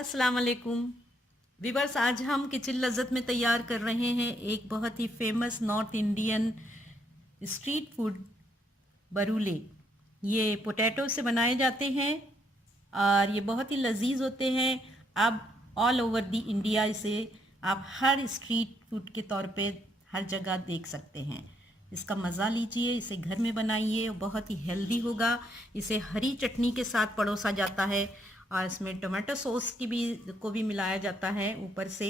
अस्सलाम वालेकुम वीवर्स। आज हम किचन लज़्ज़त में तैयार कर रहे हैं एक बहुत ही famous north Indian street food बरूले। ये पोटैटो से बनाए जाते हैं और ये बहुत ही लजीज होते हैं। अब ऑल ओवर दी इंडिया इसे आप हर स्ट्रीट फूड के तौर पे हर जगह देख सकते हैं। इसका मज़ा लीजिए, इसे घर में बनाइए, बहुत ही हेल्दी होगा। इसे हरी चटनी के साथ परोसा जाता है और इसमें टोमेटो सॉस को भी मिलाया जाता है ऊपर से।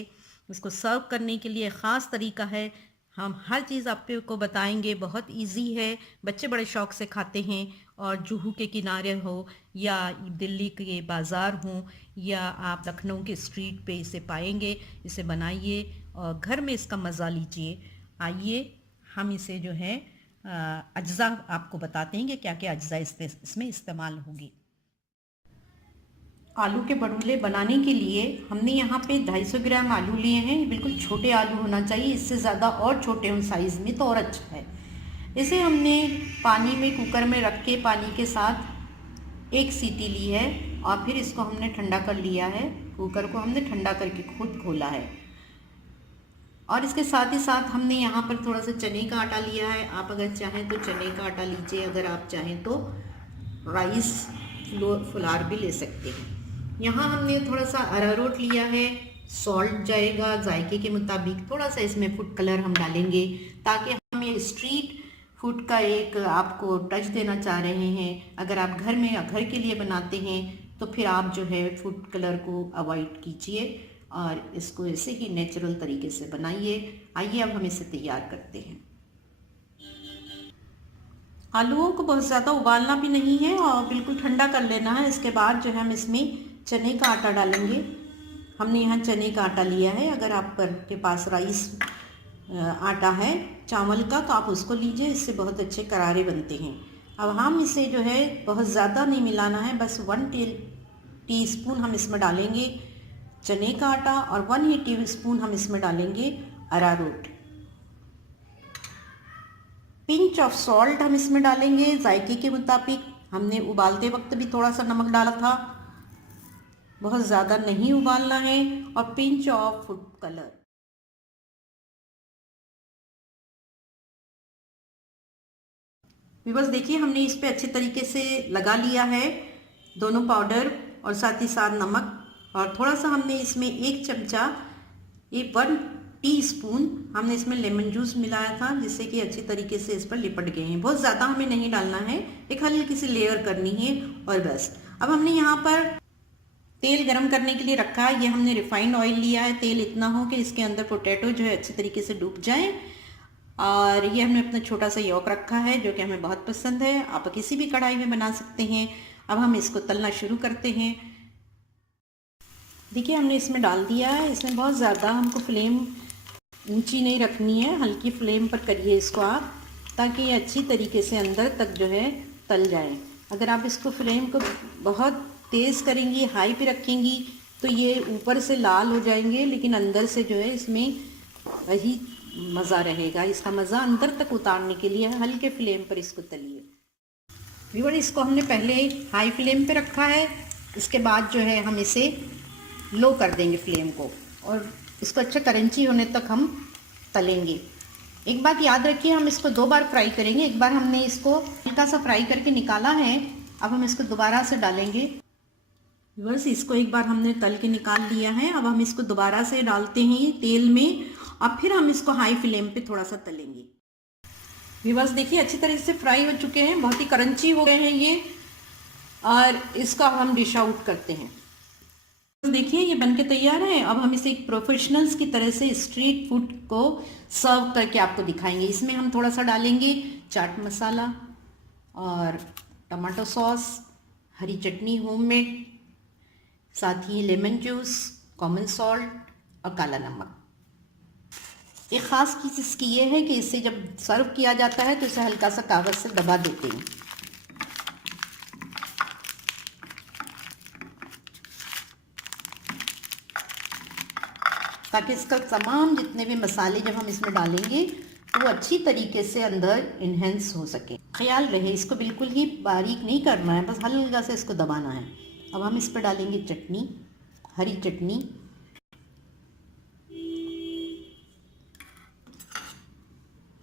इसको सर्व करने के लिए ख़ास तरीका है। हम हर चीज़ आपको बताएंगे, बहुत इजी है, बच्चे बड़े शौक से खाते हैं। और जुहू के किनारे हो या दिल्ली के बाज़ार हो या आप लखनऊ के स्ट्रीट पे इसे पाएंगे। इसे बनाइए और घर में इसका मज़ा लीजिए। आइए हम इसे जो है अज्जा आपको बताते हैं कि क्या क्या अज्जा इसमें इस्तेमाल होंगे। आलू के बड़ूले बनाने के लिए हमने यहाँ पे 250 ग्राम आलू लिए हैं। बिल्कुल छोटे आलू होना चाहिए, इससे ज़्यादा और छोटे हों साइज़ में तो और अच्छा है। इसे हमने पानी में कुकर में रख के पानी के साथ एक सीटी ली है और फिर इसको हमने ठंडा कर लिया है। कुकर को हमने ठंडा करके खुद खोला है और इसके साथ ही साथ हमने यहाँ पर थोड़ा सा चने का आटा लिया है। आप अगर चाहें तो चने का आटा लीजिए, अगर आप चाहें तो राइस फ्लोर भी ले सकते हैं। यहाँ हमने थोड़ा सा अरारोट लिया है। सॉल्ट जाएगा जायके के मुताबिक। थोड़ा सा इसमें फूड कलर हम डालेंगे ताकि हम ये स्ट्रीट फूड का एक आपको टच देना चाह रहे हैं। अगर आप घर में या घर के लिए बनाते हैं तो फिर आप जो है फूड कलर को अवॉइड कीजिए और इसको ऐसे ही नेचुरल तरीके से बनाइए। आइए अब हम इसे तैयार करते हैं। आलूओं को बहुत ज़्यादा उबालना भी नहीं है और बिल्कुल ठंडा कर लेना है। इसके बाद जो है हम इसमें चने का आटा डालेंगे। हमने यहाँ चने का आटा लिया है। अगर आप के पास राइस आटा है चावल का तो आप उसको लीजिए, इससे बहुत अच्छे करारे बनते हैं। अब हम इसे जो है बहुत ज़्यादा नहीं मिलाना है, बस 1 टीस्पून हम इसमें डालेंगे चने का आटा और 1 ही टीस्पून हम इसमें डालेंगे अरारोट। पिंच ऑफ सॉल्ट हम इसमें डालेंगे जायके के मुताबिक। हमने उबालते वक्त भी थोड़ा सा नमक डाला था, बहुत ज़्यादा नहीं उबालना है। और पिंच ऑफ फूड कलर। बस देखिए हमने इस पे अच्छे तरीके से लगा लिया है दोनों पाउडर और साथ ही साथ नमक। और थोड़ा सा हमने इसमें 1 चमचा 1 टीस्पून हमने इसमें लेमन जूस मिलाया था, जिससे कि अच्छी तरीके से इस पर लिपट गए हैं। बहुत ज़्यादा हमें नहीं डालना है, एक हल्की सी लेयर करनी है और बस। अब हमने यहाँ पर तेल गरम करने के लिए रखा है। ये हमने रिफाइंड ऑयल लिया है। तेल इतना हो कि इसके अंदर पोटैटो जो है अच्छे तरीके से डूब जाए। और ये हमने अपना छोटा सा यॉक रखा है जो कि हमें बहुत पसंद है। आप किसी भी कढ़ाई में बना सकते हैं। अब हम इसको तलना शुरू करते हैं। देखिए हमने इसमें डाल दिया है। इसमें बहुत ज़्यादा हमको फ्लेम ऊंची नहीं रखनी है, हल्की फ्लेम पर करिए इसको आप, ताकि ये अच्छी तरीके से अंदर तक जो है तल जाए। अगर आप इसको फ्लेम को बहुत तेज़ करेंगी, हाई पे रखेंगी तो ये ऊपर से लाल हो जाएंगे, लेकिन अंदर से जो है इसमें वही मज़ा रहेगा। इसका मज़ा अंदर तक उतारने के लिए हल्के फ्लेम पर इसको तलिए। व्यूअर इसको हमने पहले हाई फ्लेम पे रखा है, इसके बाद जो है हम इसे लो कर देंगे फ्लेम को और इसको अच्छा करंची होने तक हम तलेंगे। एक बात याद रखिए, हम इसको 2 बार फ्राई करेंगे। एक बार हमने इसको हल्का सा फ्राई करके निकाला है, अब हम इसको दोबारा से डालेंगे। व्यूअर्स इसको एक बार हमने तल के निकाल लिया है, अब हम इसको दोबारा से डालते हैं तेल में और फिर हम इसको हाई फ्लेम पे थोड़ा सा तलेंगे। व्यूअर्स देखिए अच्छी तरह से फ्राई हो चुके हैं, बहुत ही करंची हो गए हैं ये। और इसका हम डिश आउट करते हैं। देखिए ये बनके तैयार है। अब हम इसे एक प्रोफेशनल्स की तरह से स्ट्रीट फूड को सर्व करके आपको दिखाएंगे। इसमें हम थोड़ा सा डालेंगे चाट मसाला और टमाटो सॉस, हरी चटनी होममेड, साथ ही लेमन जूस, कॉमन सॉल्ट और काला नमक। एक ख़ास चीज़ इसकी ये है कि इसे जब सर्व किया जाता है तो इसे हल्का सा कागज़ से दबा देते हैं ताकि इसका तमाम जितने भी मसाले जब हम इसमें डालेंगे तो वो अच्छी तरीके से अंदर इन्हेंस हो सके। ख्याल रहे इसको बिल्कुल ही बारीक नहीं करना है, बस हल्का से इसको दबाना है। अब हम इस पर डालेंगे चटनी, हरी चटनी,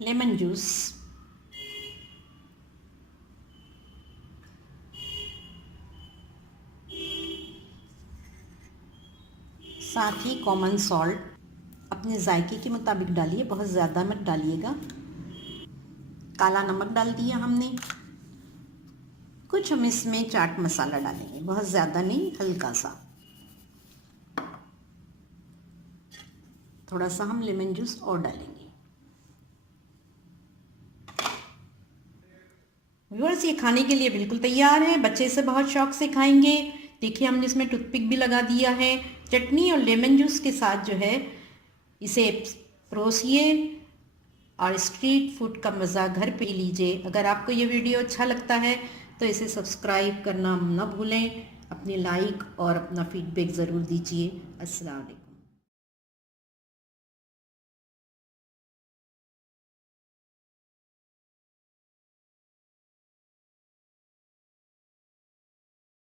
लेमन जूस, साथ ही कॉमन सॉल्ट अपने जायके के मुताबिक डालिए, बहुत ज़्यादा मत डालिएगा। काला नमक डाल दिया हमने। कुछ हम इसमें चाट मसाला डालेंगे, बहुत ज़्यादा नहीं, हल्का सा। थोड़ा सा हम लेमन जूस और डालेंगे। व्यूअर्स, ये खाने के लिए बिल्कुल तैयार है, बच्चे से बहुत शौक से खाएंगे। देखिए हमने इसमें टूथपिक भी लगा दिया है। चटनी और लेमन जूस के साथ जो है इसे परोसिए और स्ट्रीट फूड का मज़ा घर पे लीजिए। अगर आपको ये वीडियो अच्छा लगता है तो इसे सब्सक्राइब करना न भूलें। अपने लाइक और अपना फीडबैक ज़रूर दीजिए। अस्सलाम वालेकुम।